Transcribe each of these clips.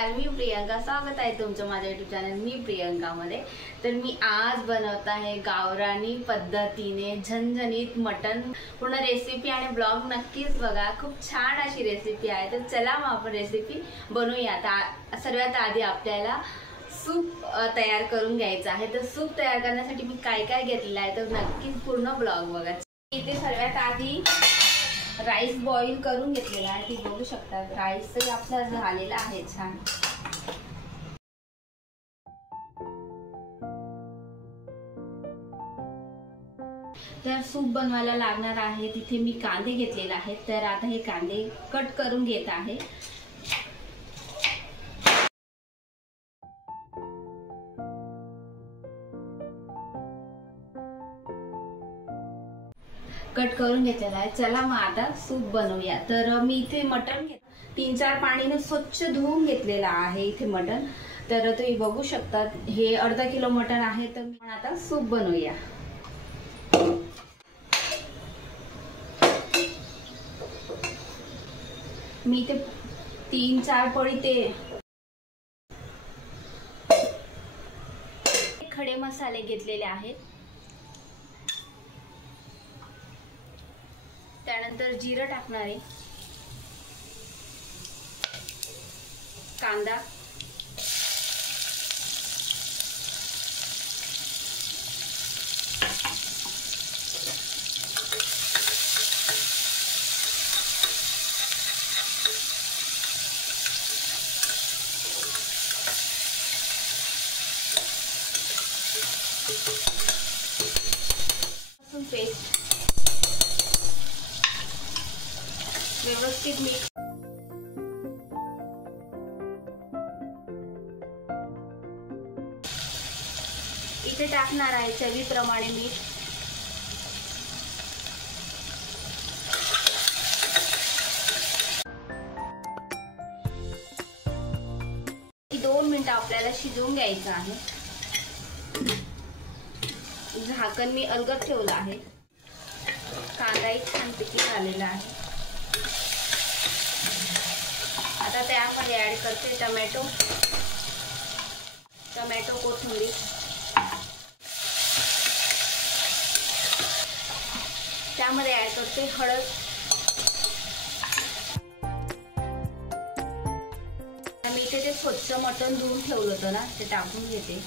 नमस्कार, मी प्रियंका. स्वागत आहे तुमचं माझ्या YouTube चॅनल मी प्रियंका मध्ये. तर मी आज बनवत आहे गावरानी पद्धतीने झणझणीत मटन. पूर्ण रेसिपी आणि ब्लॉग नक्कीच बघा, खूप छान अशी रेसिपी आहे. तर चला मग आपण रेसिपी बनवूया. सर्वात आधी आपल्याला सूप तयार करून घ्यायचं आहे. तर सूप तयार करण्यासाठी मी काय काय घेतलेलं आहे तर नक्कीच पूर्ण ब्लॉग बघा. इथे सर्वात आधी राईस बॉईल करून घेतलेला आहे, ती बघू शकता. राईस आपला झालेला आहे छान. तर सूप बनवायला लागणार आहे तिथे मी कांदे घेतलेले आहेत. तर आता हे कांदे कट करून घेत आहे. कट करून घेतलेला आहे. चला मग आता सूप बनवूया. तर मी इथे मटण 3-4 पाणीने स्वच्छ धुवून घेतलेला आहे इथे मटण. तर तुम्ही बघू शकता हे अर्धा किलो मटण आहे. तर मी आता सूप बनवूया. मी इथे 3-4 पळी ते खडे मसाले घेतलेले आहेत. त्यानंतर जिरं टाकणार आहे, कांदा, लसूण पेस्ट व्यवस्थित मिक्स. इथे टाकणार आहे चवीप्रमाणे मीठ. ही 2 मिनिटं आपल्याला शिजवून घ्यायचं आहे. झाकण मी अलगद ठेवलं आहे. कांदाही छानपैकी झालेला आहे. आता त्यामध्ये ऍड करते टोमॅटो, कोथिंबीर. त्यामध्ये ऍड करते हळद. मी इथे ते स्वच्छ मटण धुवून ठेवलं होतं ना, ते टाकून घेते.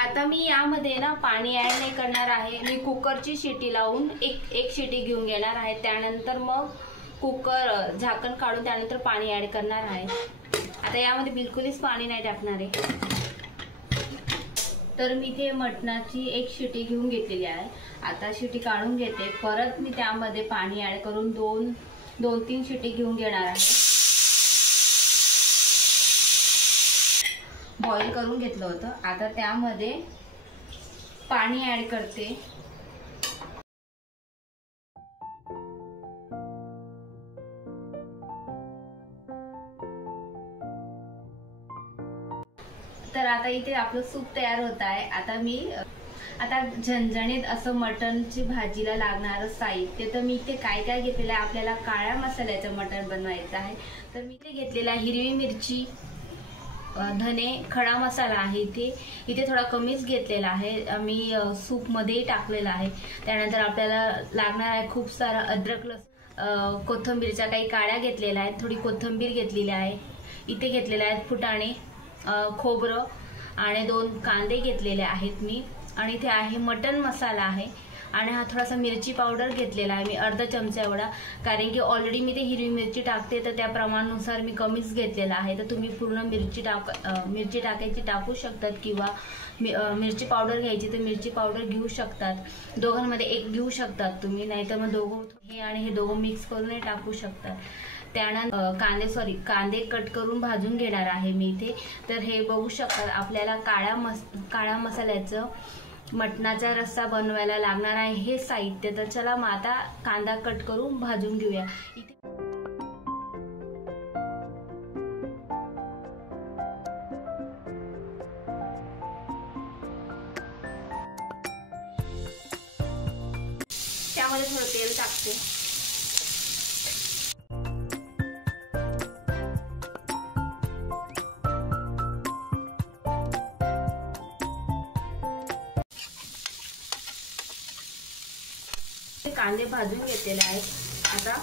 आता मी यामध्ये ना पाणी ऍड नाही करणार आहे. मी कुकरची शिटी लावून एक शिटी घेऊन घेणार आहे. त्यानंतर मग कुकर झाकण काढून त्यानंतर पाणी ऍड करणार आहे. आता यामध्ये बिलकुलच पाणी नाही टाकणार आहे. तर मी इथे मटणाची एक शिटी घेऊन घेतलेली आहे. आता शिटी काढून घेते. परत मी त्यामध्ये पाणी ऍड करून 2-3 शिटी घेऊन घेणार आहे. बॉईल करून घेतलं होतं. आता त्यामध्ये पाणी ऍड करते. तर आता इथे आपलं सूप तयार होत आहे. आता झणझणीत असं मटणची भाजीला लागणारं साहित्य. तर मी इथे काय काय घेतलेलं आहे. आपल्याला काळ्या मसाल्याचं मटण बनवायचं आहे. तर मी इथे घेतलेला हिरवी मिरची, धने, खडा मसाला आहे. इथे थोडा कमीच घेतलेला आहे. मी सूप मध्ये टाकलेला आहे. त्यानंतर आपल्याला लागणार आहे खूप सारा अद्रक, लसूण, कोथिंबीरच्या काही काड्या घेतलेल्या आहेत. थोडी कोथिंबीर घेतलेली आहे. इथे घेतलेले आहेत फुटाणे, खोबरं आणि 2 कांदे घेतलेले आहेत मी. आणि इथे आहे मटन मसाला आहे. आणि हा थोडासा मिरची पावडर घेतलेला आहे मी, अर्धा चमचा एवढा. कारण की ऑलरेडी मी ते हिरवी मिरची टाकते तर त्या प्रमाणानुसार मी कमीच घेतलेला आहे. तर तुम्ही पूर्ण मिरची टाकायची टाकू शकतात, किंवा मिरची पावडर घ्यायची तर मिरची पावडर घेऊ शकतात. दोघांमध्ये एक घेऊ शकतात तुम्ही, नाहीतर मग हे दोघं मिक्स करून टाकू शकतात. त्यानंतर कांदे कट करून भाजून घेणार आहे मी इथे. तर हे बघू शकतात आपल्याला काळ्या मसाल्याचं मटणाचा रस्सा बनवायला लागणार आहे हे साहित्य. तर चला मग आता कांदा कट करून भाजून घेऊया. यामध्ये थोडं तेल टाकते. कांदे भाजून घेतलेले आहेत. आता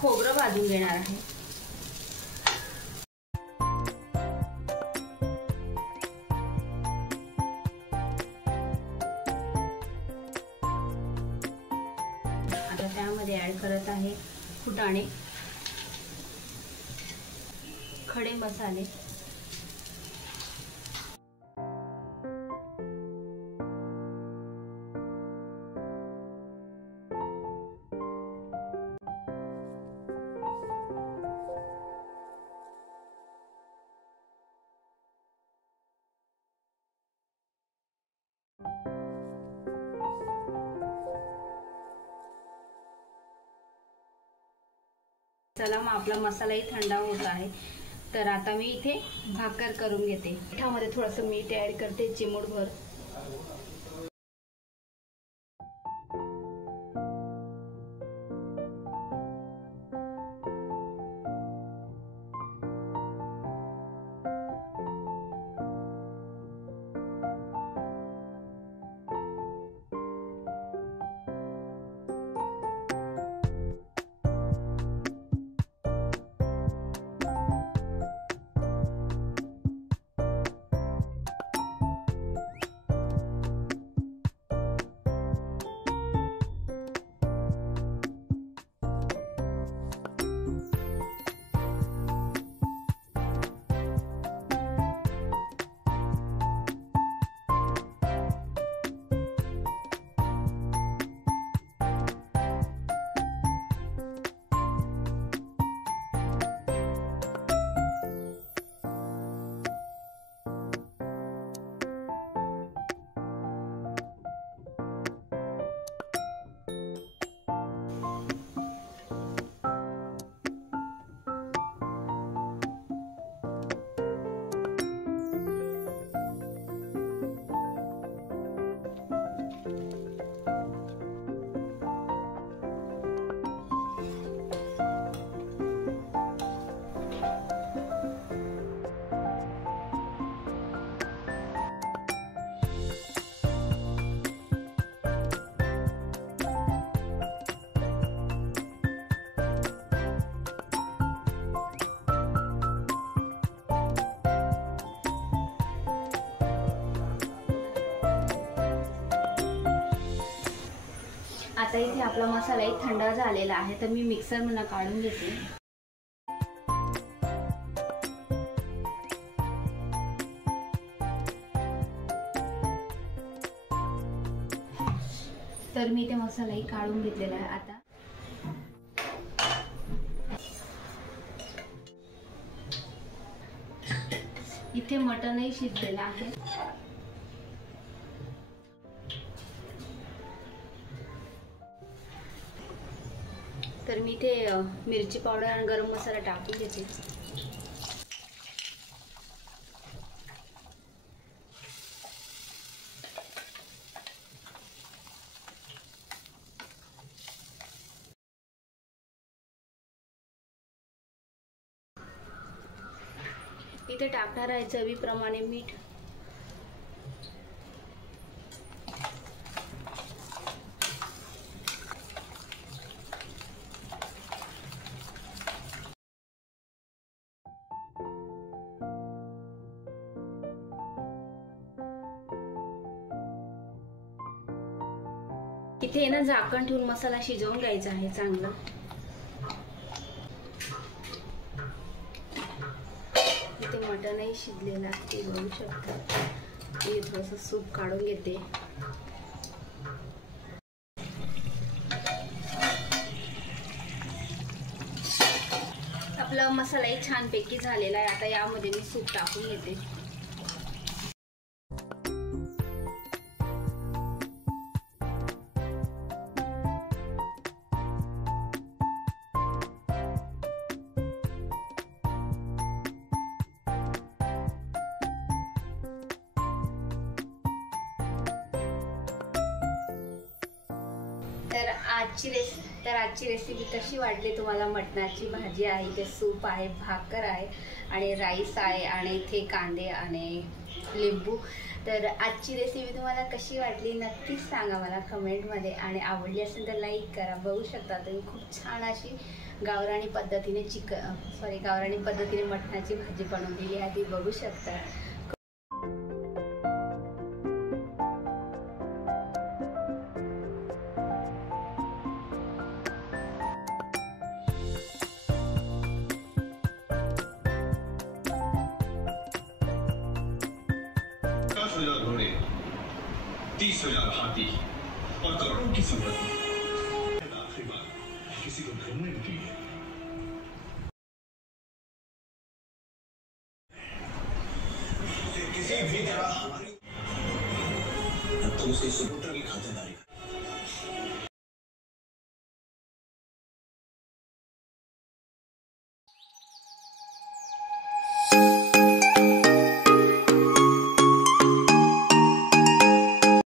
खोबरं भाजून घेणार आहे. आता त्यामध्ये ऍड करत आहे फुटाणे, खडे मसाले, चला मग आपला मसालाही थंड होत आहे. तर आता मी इथे भाकर करून घेते. पिठामध्ये थोडंसं मीठ ऍड करते, चिमूटभर. आता इथे आपला मसालाही थंड झालेला आहे, तर मी मिक्सर मधून काढून घेते. तर मी इथे मसालाही काढून घेतलेला आहे. आता इथे मटनही शिजलेलं आहे. तर मी इथे मिरची पावडर आणि गरम मसाला टाकून घेते. इथे टाकणार आहे चवीप्रमाणे मीठ. इथे ना झाकण ठेवून मसाला शिजवून घ्यायचा आहे चांगलं. इथे मटनही शिजलेलं आहे, ते बघू शकता. मी थोडंसं सूप काढून घेते. आपला मसालाही छानपैकी झालेला आहे. आता यामध्ये मी सूप टाकून घेते. तर आजची रेसिपी कशी वाटली तुम्हाला? मटणाची भाजी आहे, इथे सूप आहे, भाकर आहे आणि राईस आहे आणि इथे कांदे आणि लिंबू. तर आजची रेसिपी तुम्हाला कशी वाटली नक्कीच सांगा मला कमेंटमध्ये आणि आवडली असेल तर लाईक करा. बघू शकता तुम्ही खूप छान अशी गावरानी पद्धतीने मटणाची भाजी बनवलेली आहे, ती बघू शकता. घोड़े, 30,000 हाथी और करोड़ों की संपत्ति। आखिरी बार किसी को घूमने की है। किसी भी तरह हमारी तुमसे सुपुत्र लिखा